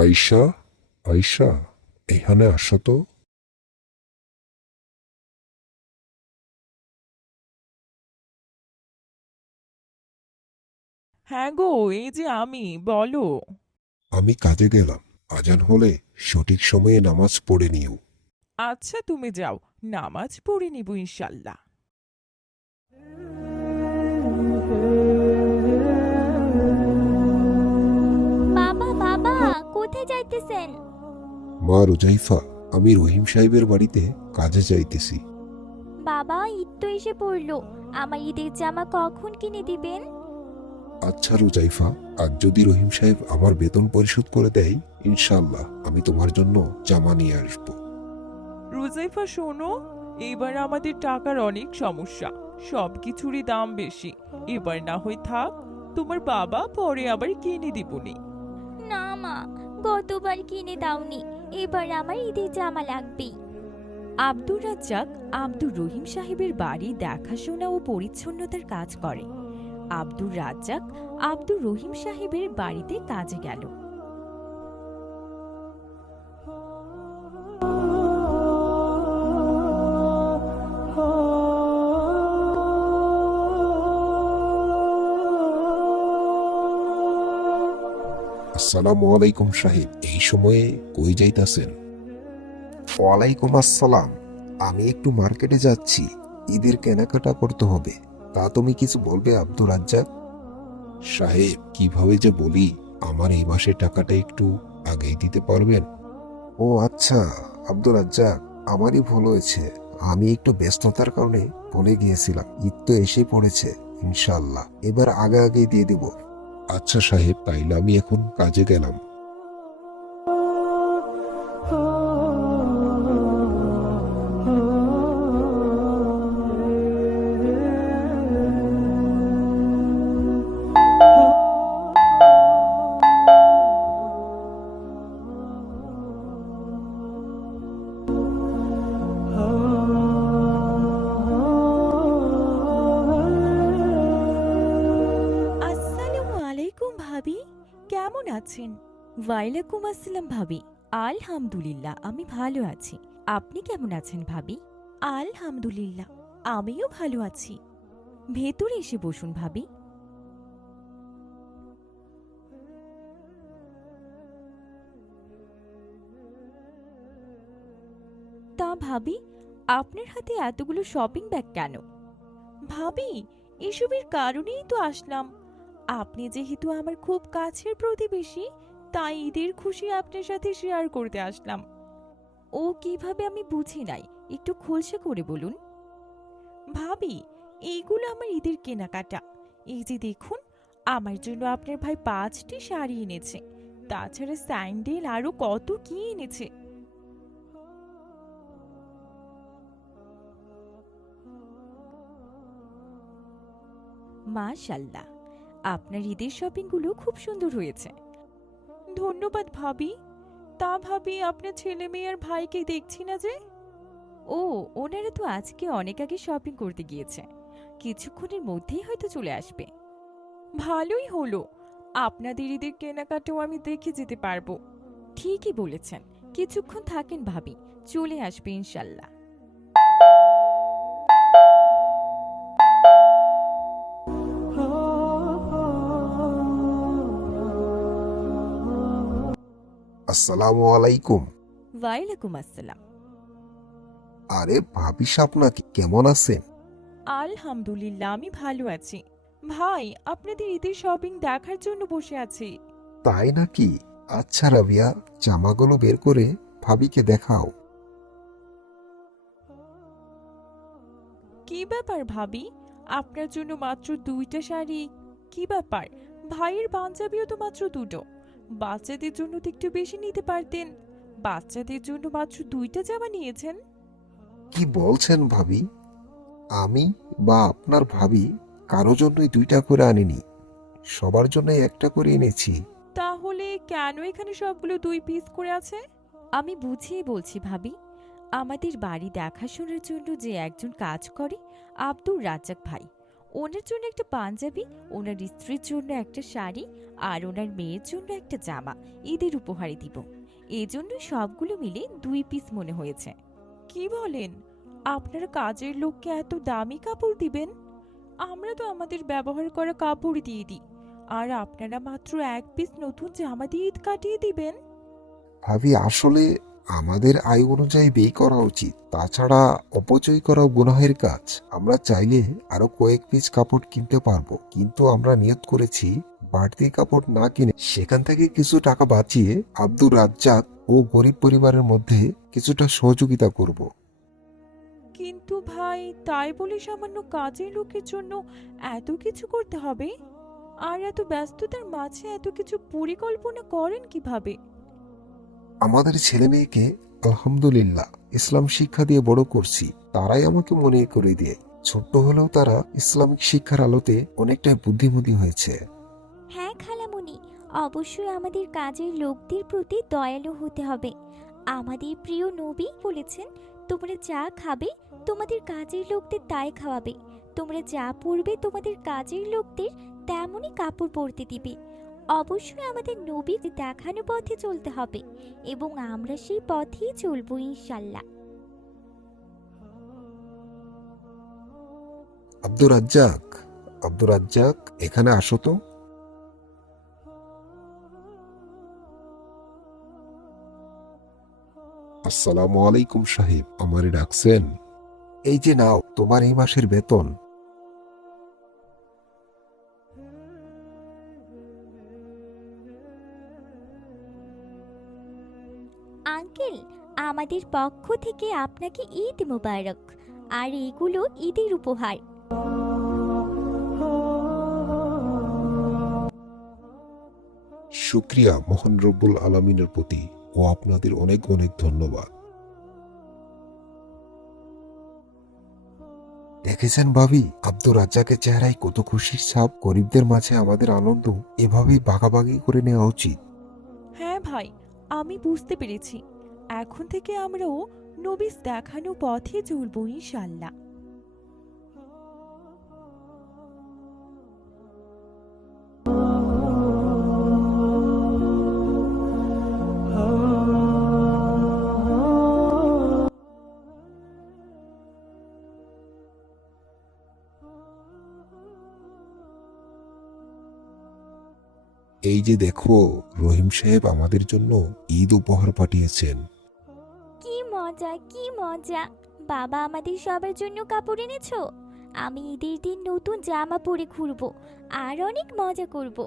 আয়শা, আয়শা, এখানে আসো তো। হ্যাঁ গো, এই যে আমি, বলো। আমি কাজে গেলাম। আজান হলে সঠিক সময়ে নামাজ পড়ে নিও। আচ্ছা তুমি যাও, নামাজ পড়ে নিব ইনশাল্লাহ। বাবা বাবা, কোথায় যাইতেছেন? মা রুজাইফা, আমি রহিম সাহেবের বাড়িতে কাজে যাইতেছি। বাবা, ঈদ তো এসে পড়লো, আমার ঈদের জামা কখন কিনে দিবেন? আচ্ছা রুজাইফা, আজ যদি রহিম সাহেব আমার বেতন পরিশোধ করে দেয়, ইনশাআল্লাহ আমি তোমার জন্য জামা নিয়ে আসবো। রুজাইফা শোনো, এবার আমাদের টাকার অনেক সমস্যা, সবকিছুরই দাম বেশি। এবার না হয় থাক, তোমার বাবা পরে আবার কিনে দিবনি। না মা, গতবার কিনে দাওনি, এবার আমার ঈদের জামা লাগবেই। আব্দুর রাজ্জাক আব্দুর রহিম সাহেবের বাড়ি দেখাশোনা ও পরিচ্ছন্নতার কাজ করে। আব্দুর রাজ্জাক আব্দুর রহিম সাহেবের বাড়িতে কাজে গেল। আসসালামু আলাইকুম সাহেব, এই সময়ে কই যাইতাছেন? ওয়ালাইকুম আসসালাম। আমি একটু মার্কেটে যাচ্ছি, ঈদের কেনাকাটা করতে হবে। তা তুমি কিছু বলবে আব্দুর রাজ্জাক? সাহেব, কিভাবে যে বলি, আমার এই মাসের টাকাটা একটু আগেই দিতে পারবেন? ও আচ্ছা, আব্দুর রাজ্জাক, আমারই ভুল হয়েছে। আমি একটু ব্যস্ততার কারণে ভুলে গিয়েছিলাম। ঈদ তো এসে পড়েছে, ইনশাআল্লাহ এবার আগে আগেই দিয়ে দিব। আচ্ছা সাহেব, তাইলে আমি এখন কাজে গেলাম। আসসালামু আলাইকুম ভাবি, কেমন আছেন? ওয়ালাইকুম আসসালাম ভাবি, আলহামদুলিল্লাহ আমি ভালো আছি। আপনি কেমন আছেন ভাবি? আলহামদুলিল্লাহ আমিও ভালো আছি। ভেতরে এসে বসুন ভাবি। তা ভাবি, আপনার হাতে এতগুলো শপিং ব্যাগ কেন? ভাবি, এসবের কারণেই তো আসলাম। আপনি যেহেতু আমার খুব কাছের প্রতিবেশী, তাই ঈদের খুশি আপনার সাথে শেয়ার করতে আসলাম। ও কিভাবে আমি বুঝি নাই, একটু খোলসা করে বলুন। ভাবি, এইগুলো আমার ঈদের কেনাকাটা। এই যে দেখুন, আমার জন্য আপনার ভাই 5টি শাড়ি এনেছে, তাছাড়া স্যান্ডেল আরো কত কি এনেছে। মাশাল্লাহ, আপনার ঈদের শপিংগুলো খুব সুন্দর হয়েছে। ধন্যবাদ ভাবি। তা ভাবি, আপনার ছেলে মেয়ে আর ভাইকে দেখছি না যে। ও, ওনারা তো আজকে অনেক আগে শপিং করতে গিয়েছে, কিছুক্ষণের মধ্যেই হয়তো চলে আসবে। ভালোই হলো, আপনাদের ঈদের কেনাকাটাও আমি দেখে যেতে পারবো। ঠিকই বলেছেন, কিছুক্ষণ থাকেন ভাবি, চলে আসবে ইনশাল্লাহ। আসসালামু আলাইকুম। ওয়ালাইকুম আসসালাম। আরে ভাবি সাহেব, নাকি কেমন আছেন? আলহামদুলিল্লাহ আমি ভালো আছি। ভাই, আপনাদের ঈদের শপিং দেখার জন্য বসে আছি। তাই নাকি? আচ্ছা রাবিয়া, জামাগুলো বের করে ভাবিকে দেখাও। কি ব্যাপার ভাবি, আপনার জন্য মাত্র 2টা শাড়ি? কি ব্যাপার, ভাইয়ের পাঞ্জাবিও তো মাত্র 2টো। বাচ্চাদের জন্য তো একটু বেশি নিতে পারতেন। বাচ্চাদের জন্য মাত্র 2টা জামা নিয়েছেন। কি বলছেন ভাবি? আমি বা আপনার ভাবি কারো জন্যই দুইটা করে আনিনি, সবার জন্যই একটা করে এনেছি। তাহলে কেন এখানে সবগুলো 2 পিস করে আছে? আমি বুঝিয়ে বলছি ভাবি, আমাদের বাড়ি দেখাশোনার জন্য যে একজন কাজ করে, আব্দুর রাজ্জাক ভাই, ওনার জন্য একটা পাঞ্জাবি, ওনার স্ত্রীর জন্য একটা শাড়ি, আর ওনার মেয়ের জন্য একটা জামা ঈদের উপহারে দিব। এজন্য সবগুলো মিলে 2 পিস মনে হয়েছে। কি বলেন? আপনারা কাজের লোককে এত দামি কাপড় দিবেন? আমরা তো আমাদের ব্যবহার করা কাপড় দিয়ে দিই, আর আপনারা মাত্র 1 পিস নতুন জামা দিয়ে ঈদ কাটিয়ে দিবেন? ভাবি, আসলে আমাদের আয় অনুযায়ী ব্যয় করা উচিত। তাছাড়া অপচয় করাও গুনাহের কাজ। আমরা চাইলে আরো কয়েক পিস কাপড় কিনতে পারবো, কিন্তু আমরা নিয়ত করেছি বাড়তি কাপড় না কিনে সেখান থেকে কিছু টাকা বাঁচিয়ে আব্দুর রাজ্জাক ও গরিব পরিবারের মধ্যে কিছুটা সহযোগিতা করব। কিন্তু ভাই, তাই বলে সামান্য কাজের লোকের জন্য এত কিছু করতে হবে? আর এত ব্যস্ততার মাঝে এত কিছু পরিকল্পনা করেন কিভাবে? আমাদের ছেলে মেয়েকে আলহামদুলিল্লাহ ইসলাম শিক্ষা দিয়ে বড় করছি। তারাই আমাকে মনে করে দিয়ে, ছোট্ট হলেও তারা ইসলামিক শিক্ষার আলোতে অনেকটাই বুদ্ধিমতী হয়েছে। হ্যাঁ খালামণি, অবশ্যই আমাদের কাজের লোকদের প্রতি দয়ালু হতে হবে। আমাদের প্রিয় নবী বলেছেন, তোমরা যা খাবে তোমাদের কাজের লোকদের তাই খাওয়াবে, তোমরা যা পরবে তোমাদের কাজের লোকদের তেমনই কাপড় পরতে দিবে। অবশ্যই আমাদের নবী দেখানো পথে চলতে হবে এবং আমরা সেই পথেই চলবো ইনশাল্লাহ। আব্দুর রাজ্জাক, আব্দুর রাজ্জাক, এখানে আসো তো। আসসালামু আলাইকুম সাহেব, আমারে ডাকছেন? এই যে নাও তোমার এই মাসের বেতন। আঙ্কেল, আমাদের পক্ষ থেকে আপনাকে ঈদ মোবারক। আর এগুলো ঈদের উপহার। শুক্রিয়া মহান রব্বুল আলামিনের প্রতি, ও আপনাদের অনেক অনেক ধন্যবাদ। দেখেছেন ভাবি, আব্দুর রাজ্জাকের চেহারায় কত খুশির ছাপ। গরিবদের মাঝে আমাদের আনন্দ এভাবেই ভাগাভাগি করে নেওয়া উচিত। হ্যাঁ ভাই, আমি বুঝতে পেরেছি। এখন থেকে আমরাও নবীস দেখানো পথে চলবো ইনশাল্লাহ। এই যে দেখো, রহিম সাহেব আমাদের জন্য ঈদ উপহার পাঠিয়েছেন। কি মজা, কি মজা! বাবা আমাদের সবার জন্য কাপড় এনেছো। আমি ঈদের দিন নতুন জামা পরে ঘুরবো আর অনেক মজা করব।